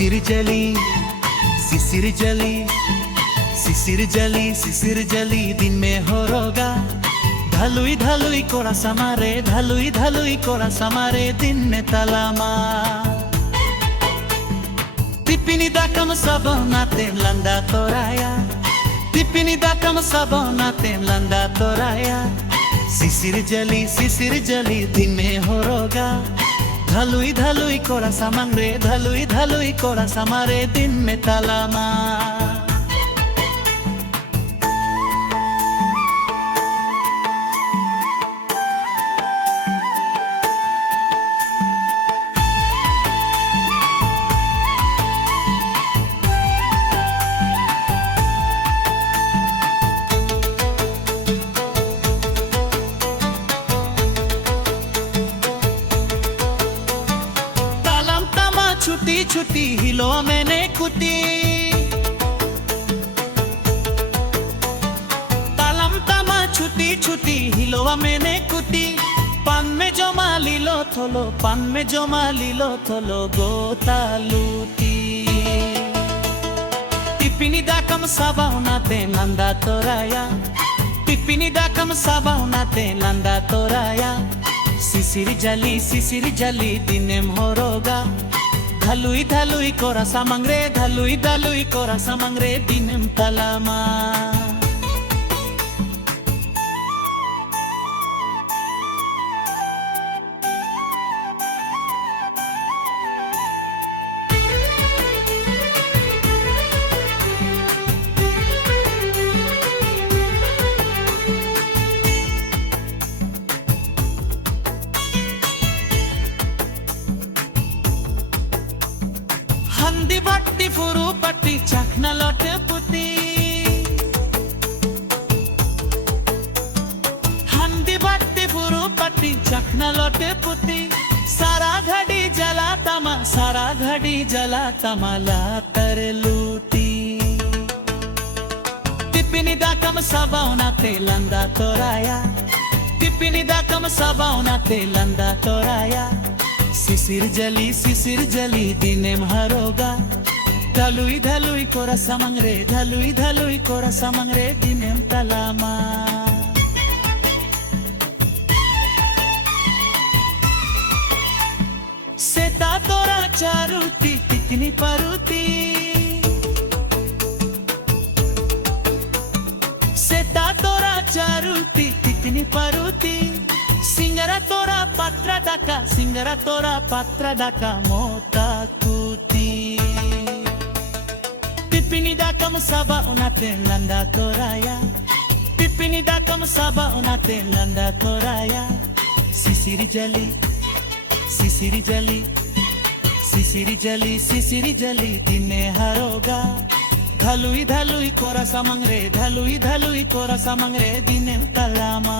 शिशिर जली शिशिर जली शिशिर जली शिशिर जली दिन में हो रोगा ढलुई ढलुई कोड़ा समारे ढलुई ढलुई कोड़ा समारे दिन में तलामा tipini dakam sabona tem landa toraya tipini dakam sabona tem landa toraya शिशिर जली दिन में हो रोगा ढलुई ढलुई कोड़ा समंगरे ढलुई ढलुई कोड़ा समारे दिन में तलामा छुट्टी छुट्टी हिलो मैंने कुटी तालम तमा छुट्टी छुट्टी हिलो मैंने कुटी पान में जो मालिलो थोलो पान में जो मालिलो थोलो गोता लूटी टिप्पिनी दाकम साबाउना ते नंदा तोराया टिप्पिनी दाकम साबाउना ते नंदा तोराया शिशिर जली दिनेम हो रोगा ढलुई ढलुई कोरा समंगरे ढलुई ढलुई कोरा समंगरे दिनम तलामा हंदी भट्टी फुरू पट्टी चखना लौट पुती हंदी भट्टी फुरू पट्टी चखना लौट पुती सारा घड़ी जला तमा ला कर लूटी टिप्पिनी दाकम साबाउना ते लंदा तोराया टिप्पिनी दाकम साबाउना ते लंदा तोराया शिशिर जली दिनेम हरोगा ढलुई ढलुई कोरा समंगरे ढलुई ढलुई कोरा समंगरे दिनेम तलामा सेता तोरा चारुती तितनी परुती सेता तोरा चारुती तितनी परुती सिंगरा तोरा पत्र डाका मोता कुती टिप्पिनी दाकम साबा उनाते लंदा तोराया टिप्पिनी दाकम साबा उनाते लंदा तोराया शिशिर जली दिने हरोगा ढलुई ढलुई कोरा समंगरे ढलुई ढलुई कोरा समंगरे दिने तलामा